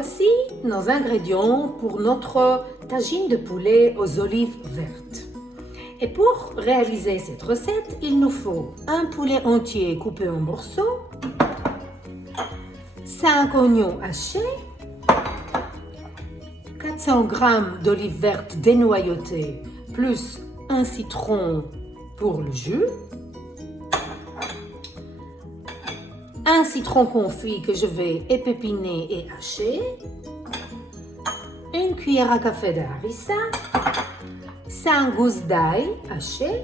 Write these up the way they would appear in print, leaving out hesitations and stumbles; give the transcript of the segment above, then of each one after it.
Voici nos ingrédients pour notre tagine de poulet aux olives vertes. Et pour réaliser cette recette, il nous faut un poulet entier coupé en morceaux, 5 oignons hachés, 400 g d'olives vertes dénoyautées, plus un citron pour le jus, un citron confit que je vais épépiner et hacher, une cuillère à café de harissa, 5 gousses d'ail hachées,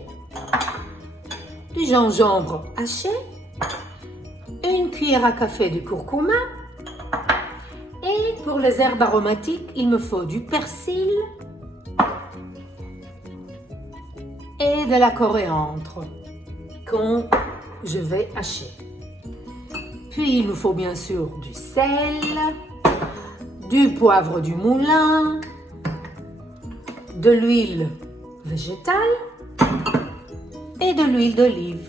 du gingembre haché, une cuillère à café de curcuma et pour les herbes aromatiques, il me faut du persil et de la coriandre que je vais hacher. Puis il nous faut bien sûr du sel, du poivre du moulin, de l'huile végétale et de l'huile d'olive.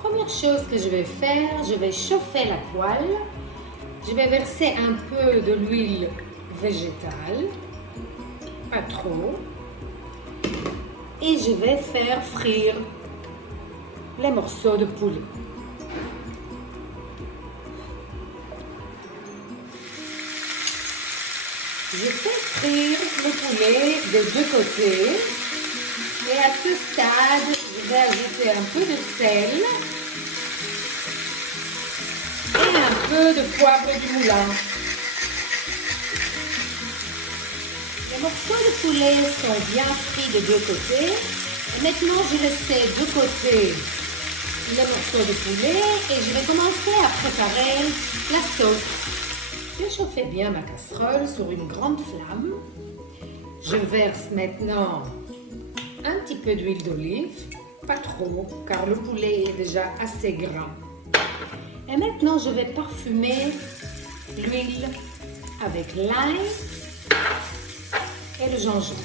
Première chose que je vais faire, je vais chauffer la poêle. Je vais verser un peu de l'huile végétale, pas trop, et je vais faire frire les morceaux de poulet. Je fais frire le poulet de deux côtés et à ce stade, je vais ajouter un peu de sel et un peu de poivre du moulin. Les morceaux de poulet sont bien frits de deux côtés. Et maintenant, je laisse de côté les morceaux de poulet et je vais commencer à préparer la sauce. J'ai chauffé bien ma casserole sur une grande flamme. Je verse maintenant un petit peu d'huile d'olive, pas trop, car le poulet est déjà assez gras. Et maintenant, je vais parfumer l'huile avec l'ail et le gingembre.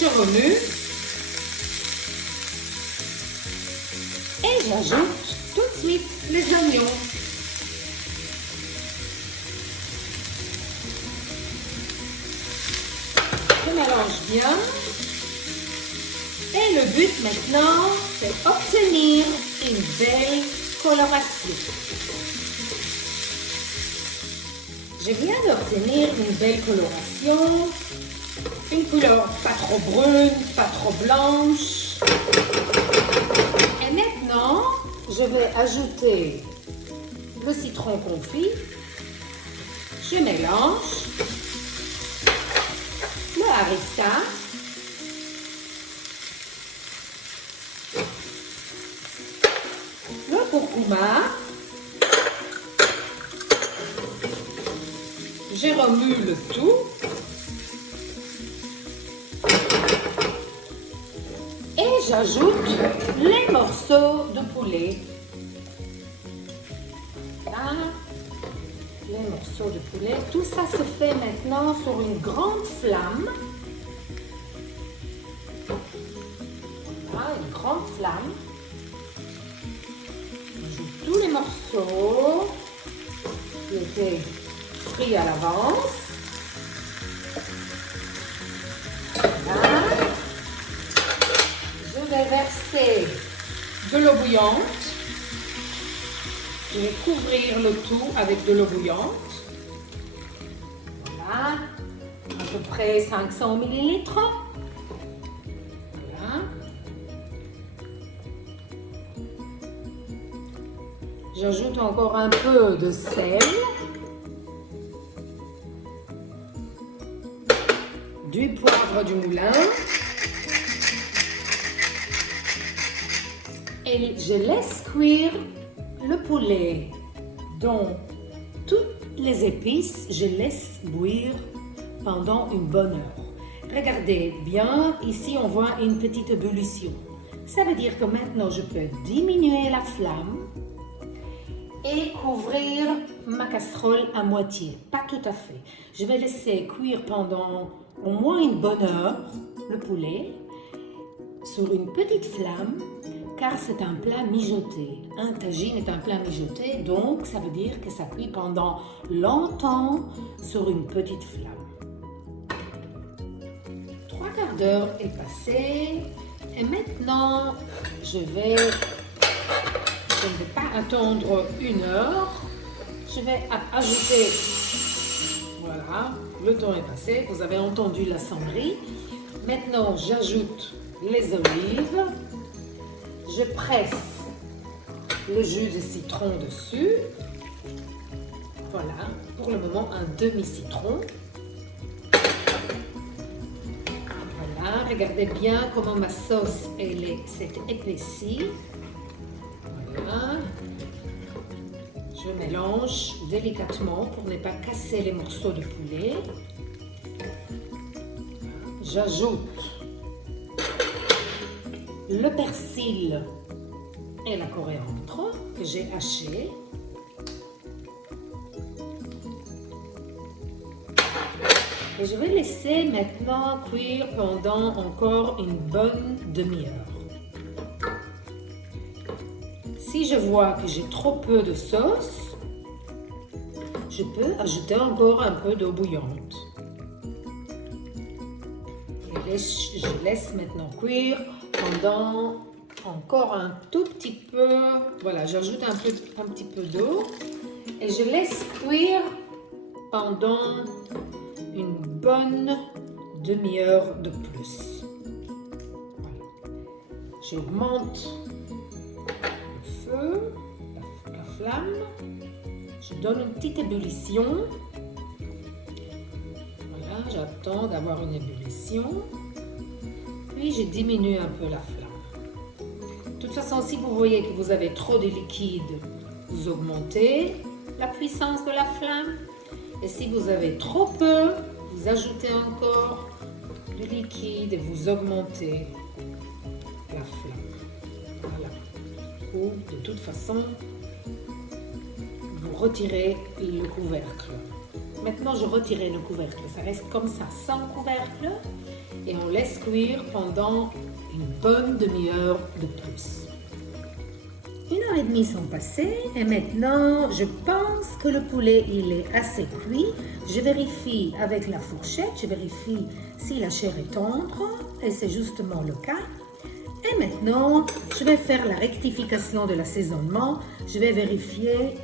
Je remue et j'ajoute tout de suite les oignons. Je mélange bien. Et le but maintenant, c'est obtenir une belle coloration. Je viens d'obtenir une belle coloration. Une couleur pas trop brune, pas trop blanche. Et maintenant, je vais ajouter le citron confit. Je mélange le harissa, le curcuma. Je remue le tout. Et j'ajoute les morceaux de poulet. Là, les morceaux de poulet. Tout ça se fait maintenant sur une grande flamme. Voilà, une grande flamme. J'ajoute tous les morceaux qui étaient frits à l'avance. Voilà. Je vais verser de l'eau bouillante. Je vais couvrir le tout avec de l'eau bouillante. Voilà, à peu près 500 ml. Voilà. J'ajoute encore un peu de sel, du poivre du moulin. Et je laisse cuire le poulet dans toutes les épices. Je laisse bouillir pendant une bonne heure. Regardez bien, ici on voit une petite ébullition. Ça veut dire que maintenant je peux diminuer la flamme et couvrir ma casserole à moitié. Pas tout à fait. Je vais laisser cuire pendant au moins une bonne heure le poulet sur une petite flamme, car c'est un plat mijoté. Un tagine est un plat mijoté, donc ça veut dire que ça cuit pendant longtemps sur une petite flamme. 3/4 d'heure est passé et maintenant je ne vais pas attendre 1 heure. Je vais ajouter, voilà, le temps est passé, vous avez entendu la sonnerie. Maintenant j'ajoute les olives, je presse le jus de citron dessus. Voilà, pour le moment un demi-citron. Voilà, regardez bien comment ma sauce s'est épaissie. Voilà. Je mélange délicatement pour ne pas casser les morceaux de poulet. J'ajoute le persil et la coriandre que j'ai haché. Et je vais laisser maintenant cuire pendant encore une bonne demi-heure. Si je vois que j'ai trop peu de sauce, je peux ajouter encore un peu d'eau bouillante. Et je laisse maintenant cuire pendant encore un tout petit peu. Voilà, j'ajoute un petit peu d'eau et je laisse cuire pendant une bonne demi-heure de plus. Voilà. J'augmente le feu, la flamme. Je donne une petite ébullition. Voilà, j'attends d'avoir une ébullition. Puis je diminue un peu la flamme. De toute façon, si vous voyez que vous avez trop de liquide, vous augmentez la puissance de la flamme. Et si vous avez trop peu, vous ajoutez encore du liquide et vous augmentez la flamme. Voilà. Ou de toute façon, vous retirez le couvercle. Maintenant, je retire le couvercle. Ça reste comme ça, sans couvercle. Et on laisse cuire pendant une bonne demi-heure de plus. 1h30 sont passées et maintenant je pense que le poulet il est assez cuit. Je vérifie avec la fourchette, je vérifie si la chair est tendre et c'est justement le cas. Et maintenant je vais faire la rectification de l'assaisonnement. Je vais vérifier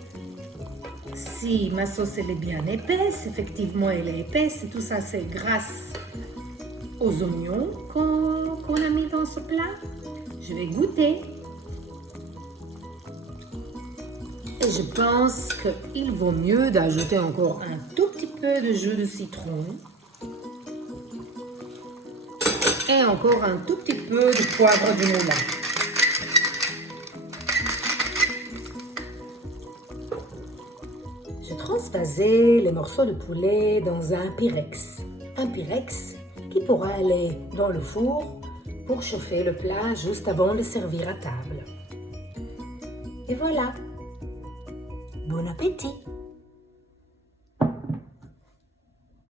si ma sauce elle est bien épaisse. Effectivement elle est épaisse et tout ça c'est grâce aux oignons qu'on a mis dans ce plat. Je vais goûter. Et je pense qu'il vaut mieux d'ajouter encore un tout petit peu de jus de citron. Et encore un tout petit peu de poivre du moulin. Je transvasais les morceaux de poulet dans un pyrex. Un pyrex qui pourra aller dans le four pour chauffer le plat juste avant de servir à table. Et voilà. Bon appétit!